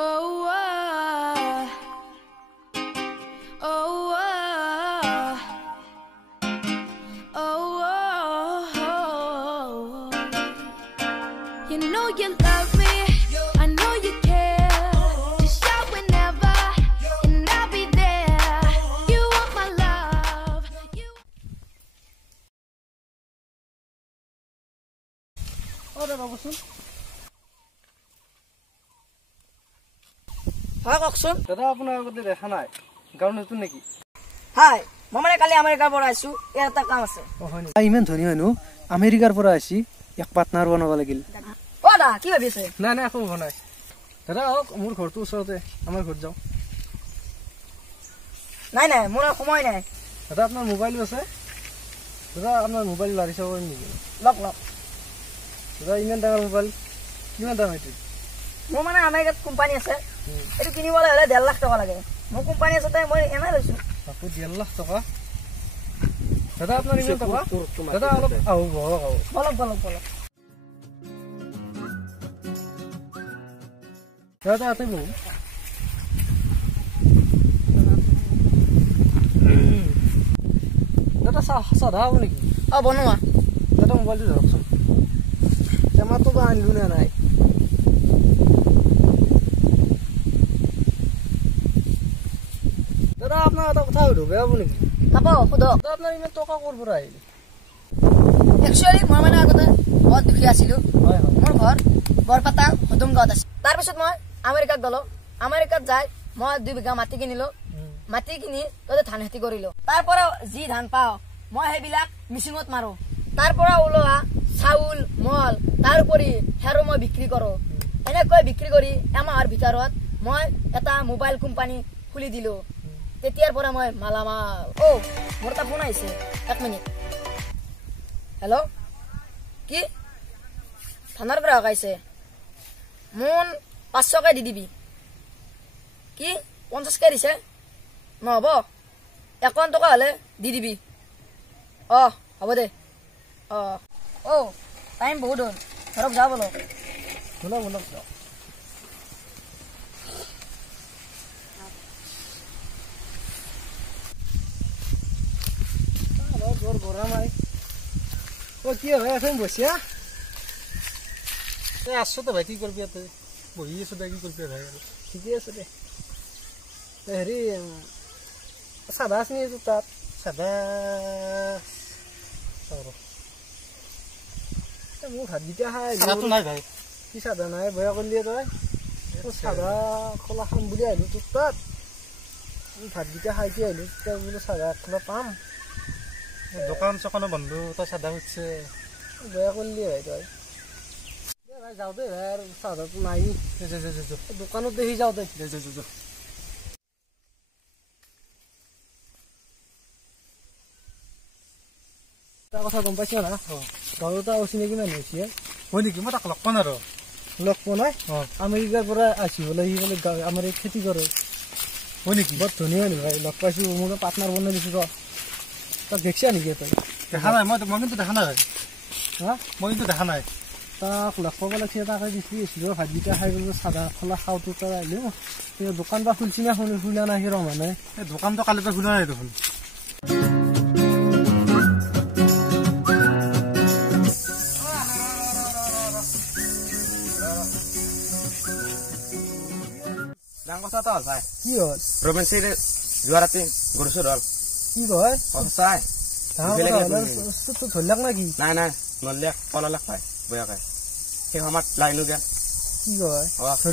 Oh, oh, oh, you know you love me, I know you care. Just shout whenever, and I'll be there. You want my love. হয় কওকচোন দাদা আপোনাৰ আগতে দেখা নাই গাঁও নতুন নেকি হয় মই মানে কালি আমেৰিকাৰ পৰা আইছো ইয়াৰ এটা কাম আছে ইমান ধনী মানুহ আমেৰিকাৰ পৰা আছি এক পাৰ্টনাৰ বনাব লাগিল অ দা কি ভাবিছে নাই নাই একো বনাই দাদা মোৰ ঘৰটো ওচৰতে আমাৰ ঘৰত যাওঁ নাই নাই মোৰ সময় নাই দাদা আপোনাৰ মোবাইল আছে দাদা আপোনাৰ মোবাইল লাৰি চাব নেকি লক লক দাদা ইমান ডাঙৰ মোবাইল কিমান দাম এইটো মোৰ মানে আমেৰিকাত কোম্পানী আছে এটো কিনিবলৈ হলে 1.5 লাখ টকা লাগে মোৰ কোম্পানী আছে তাই মই এনে লৈছো আপু 1.5 লাখ টকা দাদা আপোনাৰ ইমান টকা দাদা অলপ আহো বলক দাদা আতে বল দাদা সাদা হ'ব নেকি অ বনোৱা দাদা মোবাইলটো ধৰকচোন কেমেৰাটো বা আনিলো নে নাই দাদা আপোনাৰ এটা কথা সুধো বেয়া হ'ব নেকি হ'ব সুধক দাদা আপোনাৰ ইমান টকা ক'ৰ পৰা আহিল একচুৱেলি মই মানে আগতে বহুত দুখী আছিলো হয় হয় মোৰ ঘৰ বৰপাতা হদুমগাঁৱত আছে তাৰপিছত মই আমেৰিকাত গলো আমেৰিকাত যাই মই 2 বিঘা মাটি কিনিলো মাটি কিনি তাতে ধান খেতি কৰিলো তাৰ পৰা যি ধান পাও মই সেইবিলাক মিচিঙত মাৰো তাৰ পৰা ওলোৱা চাউল মল তাৰ উপৰি হেৰো মই বিক্ৰী কৰো এনেকৈ বিক্ৰী কৰি এমাহৰ ভিতৰত মই এটা মোবাইল কোম্পানী খুলি দিলো তেতিয়াৰ পৰা মই মালামাল ও মোৰ এটা ফোন আহিছে 1 মিনিট হেল্ল' কি থানাৰ পৰা আগাইছে মোন 500 কে দি দিবি কি 50 কে দিছে নহব 51 টকা হলে দি দিবি হ'ব দে ও টাইম বহুত হ'ল ঘৰত যা বলক যাওঁ বৰ গৰম আই কি হয় এখন বসিয়া আছো তো ভাই কি কৰবি বহি আছো দে কি কৰবি ভাই ঠিকই আছে দে হেৰি চাদা আছে নি তাত চাদা মোৰ ভাতকেইটা খাই নাই ভাই কি চাদা নাই বেয়া কৰিলি তই চাদা খোলা খাম বুলি আহিলো তোৰ তাত ভাতকেইটা খাই কি আহিলো তেতিয়া বোলো চাদা খোলা পাম দোকান চোকানো বন্ধ তই চাদা খুঁজছে বেয়া কৰিলি ভাই তই ভাই যাওঁ দে ভাই আৰু চাদাটো নাই দোকানত দেখি যাওঁ দে এটা কথা গম পাইছ না গাঁৱত অচিনাকি মানুহ হৈছে হয় নেকি মই তাক লগ পোৱা নাই আৰু লগ পোৱা নাই আমেৰিকাৰ পৰা আহিছো বোলে সি বোলে আমাৰ এই খেতি কৰে হয় নেকি বৰ ধুনীয়া মানুহ ভাই লগ পাইছো মোৰ পাৰ্টনাৰ বনাই দিছো তাক দেখিছা নেকি তই দেখা নাই মই কিন্তু দেখা নাই মই কিন্তু দেখা নাই তাক লগ পাব লাগিছে তাকে দিছিলো ভাতকেইটা খাই বোলো চাদা খোলা খাওঁতো তই আহিলো দোকান বা খুলিছি না খোলা নাই সি মানে এই দোকানটো কালিৰ পৰা খোলা নাই দেখোন কথা তো ভাই কি হল রমেন্সির জুয়ারাতে গরুসর হল কি কয় সঁচাই ধরলাক নাকি নাই নাই নলিয়াক পলালাক পাই বয়াকাই সেই সময়ত লাইনো গেল কি কয়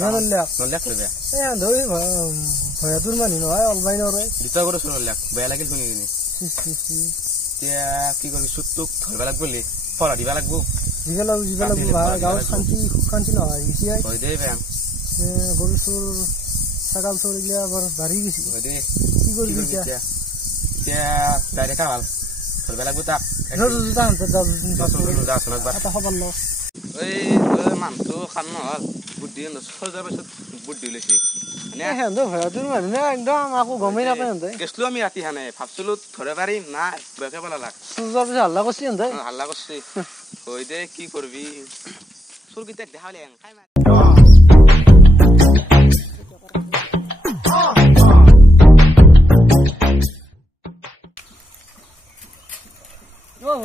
নলিয়াক নলিয়াক লৈ বেয়া ধৰি ভয়াতুৰ মানুহ নহয় অলবাইনৰে দুটা গৰুসৰ নলিয়াক বেয়া লাগিল শুনি কিনি এতিয়া কি কৰিবি চুটটোক ধৰিব লাগিব বুলি পলা দিবা লাগিব গাঁৱত শান্তি নহয় হয় দেই বেয়া গৰুচুৰ ছাগাল চোৰ এইগিলা বৰ বাঢ়ি গৈছে কি কৰিবি এতিয়া ডাইৰেক্ট ভাল ধৰিব লাগিব তাক মানুহটো খান নহল বুদ্ধি সজাৰ পাছত বুদ্ধি লৈছে একদম আকৌ গমেই নাপায় গেছলো আমি ৰাতি হানে ভাবছিলো ধৰিব পাৰিম নাই বেকে পেলালাক হাল্লা কৰিছে হাল্লা কৰিছে হৈ দে কি কৰিবি চোৰকেইটাক দেখা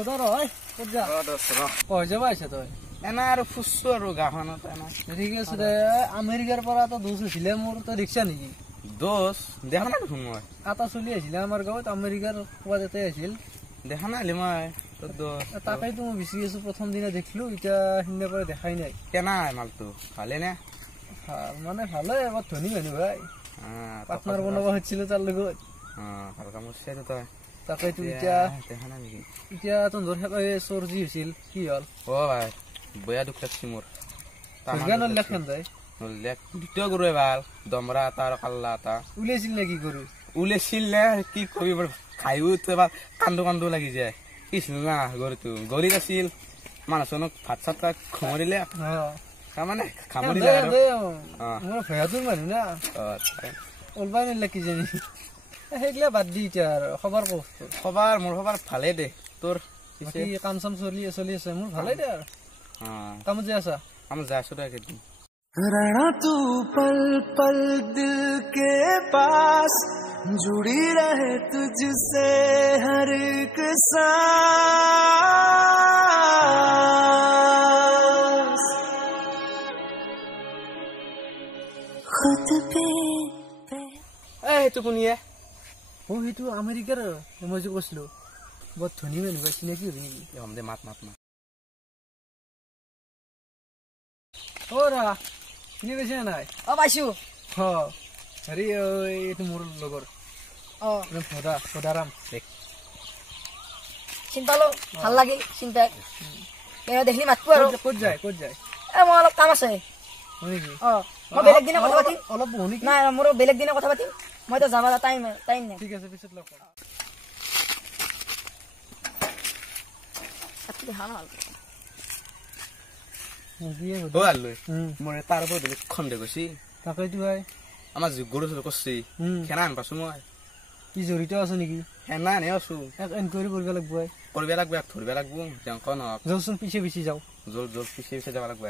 দৰ হয় ক'ত যা কই যাবা আহিছা তই এনা আৰু ফুসছো আৰু গাখনত এনা ঠিক আছে দে আমেৰিকাৰ পৰা তো দোষ হৈছিলে মোৰ তই দেখিছা নেকি দোষ দেখা নাই মই আটা চলি আহিছিলে আমাৰ গাঁৱত আমেৰিকাৰ কোৱাত এটাই আছিল দেখা নাই মই তোৰ দোষ তাকেইতো মই বিচাৰি আছো প্ৰথম দিনা দেখিলো এতিয়া সিদিনা পৰা দেখাই নাই কেনা মালটো ভালে নে মানে ভালে এবাৰ ধনী মানুহ ভাই পাৰ্টনাৰ বনাব হৈছিল তাৰ লগত ভাল কাম কৰিছে তই তাকেইতো এতিয়া দেখা নাই নেকি এতিয়া তহঁতৰ চৰ্জি হৈছিল কি হ'ল ভাই বয়া দুখ লাগছি মোৰ লেখান যায় দ্বিতীয় গৰুৱে ভাল দমৰা এটা আৰু কাল্লা এটা উলিয়াইছিল নে কি গৰু ওলাইছিল নে কি কবি খাইও এবাৰ কান্দো লাগি যায় কিছিল না গৰুটো গলিত আছিল মানুহজনক ভাত চাত খুমৰিলে তাৰমানে খামৰি যায় আৰু মোৰ ভয়াতুৰ মানুহ না ওলবাই নিলে কিজানি সেইগিলা বাদ দি এতিয়া আৰু খবৰ কওঁ মোৰ খবৰ ভালেই দে তোৰ কাম চাম চলি আছে মোৰ ভালেই দে আৰু কামত যাই আছা কামত যাই আছো দে একদিন रहना तू पल पल दिल के पास जुड़ी रहे तुझसे हर एक सांस खुद पे সেইটো শুনিয়ে সেইটো আমেৰিকাৰ মই যে কৈছিলো বৰ ধনী মানুহ চিনাকি হবি নেকি দে মাত ৰা চিনি পাইছে নাই পাইছো হেৰি এইটো মোৰ লগৰ ভদাৰাম চিন্তা লো ভাল লাগিল চিন্তা দেখিলি মাতবো আৰু ক'ত যায় মই অলপ কাম আছে হয় নেকি মই বেলেগ দিনা কথা পাতিম অলপ বহু নেকি নাই মোৰ বেলেগ দিনা কথা পাতিম মই তো যাবা টাইম নাই ঠিক আছে পিছত লগ পাম মোৰ তাৰ ওপৰত বেলেগ খন্দে গৈছি তাকেইতো ভাই আমাৰ গৰু চৰু কৰছি সেনা আন পাছো মই কি জড়িত আছে নেকি সেনা আনে আছো এনকুৱাৰী কৰিব লাগিব ধৰিব লাগব জংক নহওক যাওচোন পিছে যাওঁ জল পিছে যাব লাগব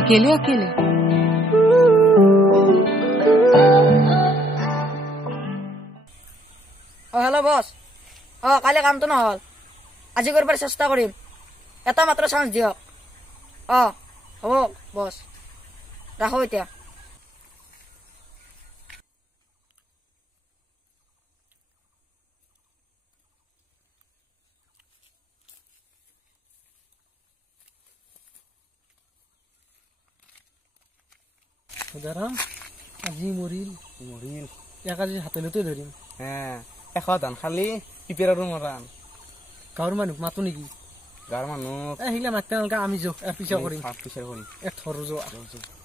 अकेले हेलो बस काली कामটো নহল আজি কৰিবাৰ চেষ্টা কৰিম এটা মাত্ৰ চান্স দিয়ক হ'ব বস ৰাখো এতিয়া ভদাৰাম আজি মৰিল ইয়াক আজি হাতেলতে ধৰিম এশ ধান খালি পিপেৰাৰো মৰাণ গাঁৱৰ মানুহ মাতো নেকি গাঁৱৰ মানুহ সেইগিলা মাতি নালাগে আমি যাওঁ পিছা কৰিম ধৰো যোৱা গৰু চৰু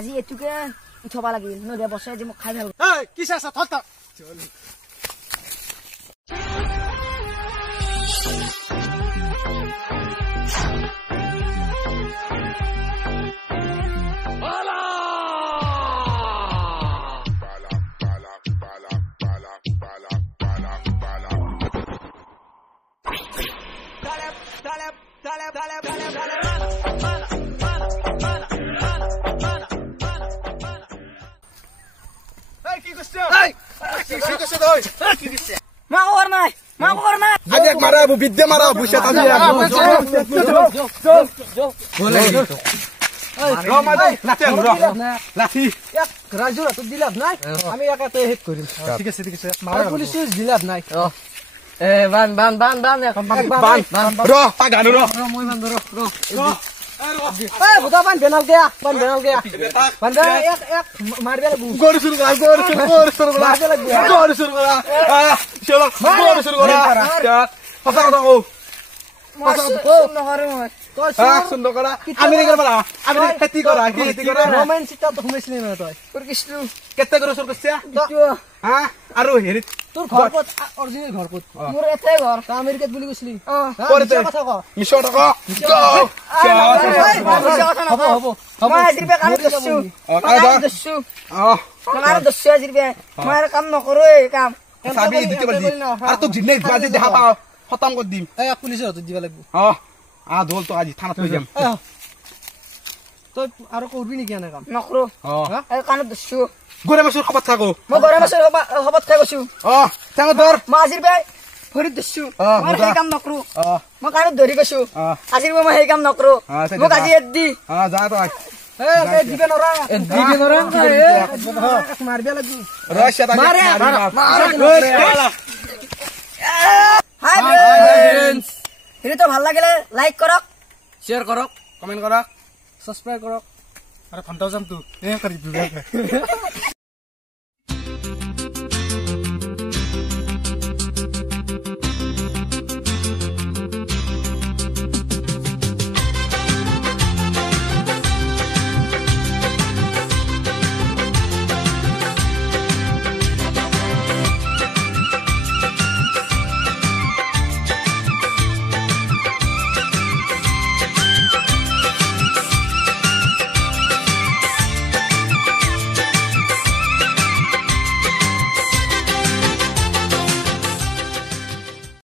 আজি এটুকে উঠাব লাগিল নদে বছৰ আজি মোক খাই ভাল কি চাইছা থত বিদ্যা মাৰা বুঝে ৰাইজৰ হাতত দিলাভ নাই আমি একাতে শেষ কৰিম ঠিক আছে পুলিচ দিলাভ নাই ৰ তাক গানো ৰ মই বান্ধ ৰ বুটা বান্ধ বেনাল গয়া বান্ধ এক মাৰিব লাগিব গৰ শুৰু কৰা চলো গৰ শুৰু কৰা সঁচা কথা কও সুন্দৰ কৰা আমেৰিকাৰ পৰা খেতি কৰা ৰমেন চিটাত সোমাইছিলি না তই কেতে গৰ শুৰু কৰিছা হা আৰু হেৰি তোৰ ঘৰ ক'ত অৰিজিনেল ঘৰ ক'ত মোৰ এতে ঘৰ তই আমেৰিকাত বুলি কৈছিলি কৰতে কথা ক মিছৰ টকা হ'ব মই আজিৰ পৰা কাম কৰিছো আজিৰ পৰা মই আৰু কাম নকৰো এই কাম চাবি দিতে পাৰি আৰু তোক জিনে আজি দেখা পাও খতম কৰি দিম এই পুলিচৰ হাতত দিব লাগিব দল তো আজি থানাত লৈ যাম তই আৰু কৰবি নেকি এনে কাম নকৰো এই কাণত ধৰছো গৰে মাছৰ খবত থাকো মই গৰম মাছৰ খবত খাই গৈছো থাকো ধৰ মই আজিৰ পৰা ভৰিত ধৰছো মই সেই কাম নকৰো মই কাণত ধৰি গৈছো আজিৰ পৰা মই সেই কাম নকৰো মোক আজি দি যা তই দিবে নৰা মাৰিব লাগিব হাই ফ্ৰেন্ডছ ভিডিওটো ভাল লাগিলে লাইক কৰক শ্বেয়াৰ কৰক কমেণ্ট কৰক সাবস্ক্ৰাইব কৰক আৰু ঘণ্টাও যাম তো